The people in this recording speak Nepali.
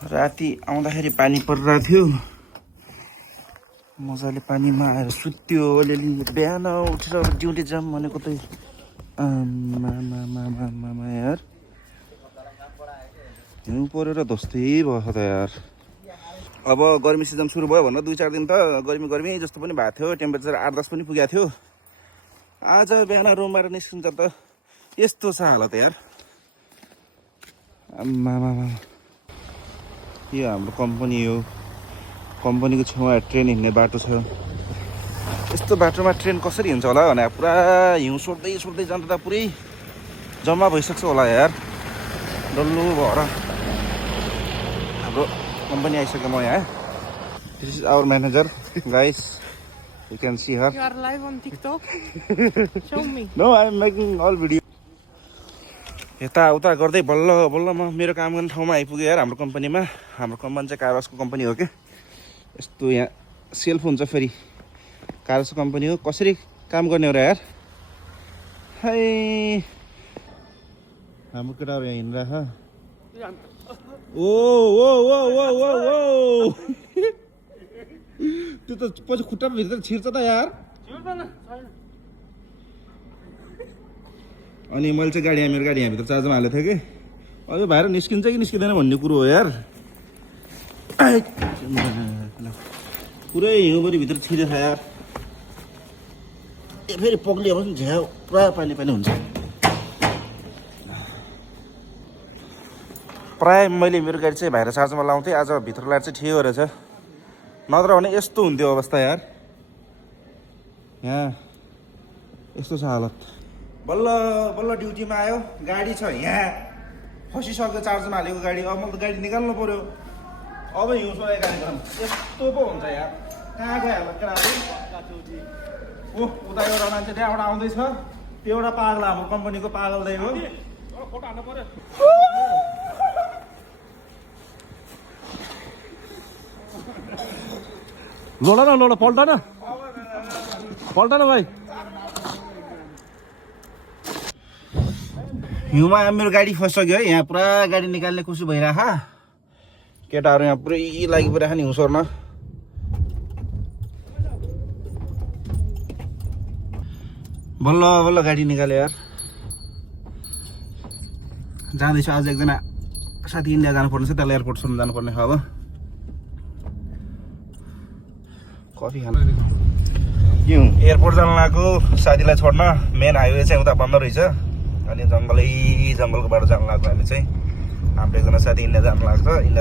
राति आउँदाखेरि पानी परिरहेको थियो मजाले पानीमा आएर सुत्यो अलिअलि बिहान उठेर ड्युटी जाम भनेको त आमा यार हिउँ परेर ध्वस्तै भयो त यार। अब गर्मी सिजन सुरु भयो भनेर 2-4 दिन त गर्मी जस्तो पनि भएको थियो, टेम्परेचर 8-10 पनि पुगेको थियो। आज बिहान रुमबाट निस्किन्छ त यस्तो छ हालत यार। आमा यो हाम्रो कम्पनी हो, कम्पनीको छेउमा ट्रेन हिँड्ने बाटो छ। यस्तो बाटोमा ट्रेन कसरी हिँड्छ होला भने पुरा हिउँ सोर्दै जाँदा त पुरै जम्मा भइसक्छ होला यार। डल्लो भएर हाम्रो कम्पनी आइसक्यो। म यहाँ this is our manager guys, you can see her. You are live on TikTok? Show me. No I am making all video. यताउता गर्दै बल्ल म मेरो काम गर्ने ठाउँमा आइपुगेँ यार। हाम्रो कम्पनीमा, हाम्रो कम्पनी चाहिँ कारवासको कम्पनी हो कि। यस्तो यहाँ सेल्फ हुन्छ, फेरि कारवासको कम्पनी हो। कसरी काम गर्ने हो र यार। है हाम्रो केटाहरू यहाँ हिँडिरहेछ। ओ त्यो त पछि खुट्टामा भित्र छिर्छ त यार। अनि मैले चाहिँ गाडी मेरो गाडी यहाँभित्र चार्जमा हालेको थिएँ कि अझै बाहिर निस्किन्छ कि निस्किँदैन भन्ने कुरो हो यार। पुरै हिउँभरि भित्र छिरेछ यार। फेरि पग्लिएपछि झ्याउ पुरा पानी हुन्छ। प्राय मैले मेरो गाडी चाहिँ बाहिर चार्जमा लाउँथेँ, आज भित्र लाएर चाहिँ ठिक रहेछ। नत्र भने यस्तो हुन्थ्यो अवस्था यार। यहाँ यस्तो छ हालत। बल्ल ड्युटीमा आयो, गाडी छ यहाँ फसिसक्यो चार्जमा हालेको गाडी। अब मैले त गाडी निकाल्नु पर्यो। अब हिउँ सोहेको कार्यक्रम यस्तो पो हुन्छ यार। कहाँ गयो हाम्रो केटाहरू। उता एउटा मान्छे त्यहाँबाट आउँदैछ, त्यो एउटा पागल हाम्रो कम्पनीको पागलदै हो। लोडा न पल्टा न भाइ। हिउँमा मेरो गाडी फसिसक्यो है। यहाँ पुरा गाडी निकाल्ने खुसी भइरहेछ। केटाहरू यहाँ पुरै लागि परिरहेछ नि हिउँ सोर्न। बल्ल गाडी निकाल्यो यार। जाँदैछु आज एकजना साथी इन्डिया जानुपर्ने छ, त्यसलाई एयरपोर्टसम्म जानुपर्ने हो। अब कफी खानु हिउँ एयरपोर्ट जानु लागेको साथीलाई छोड्न। मेन हाइवे चाहिँ उता बन्द रहेछ। अनि जङ्गलको बाटो जानु लाग्यो हामी चाहिँ। हाम्रो एकजना साथी इन्डिया जानु लाग्छ। इन्डिया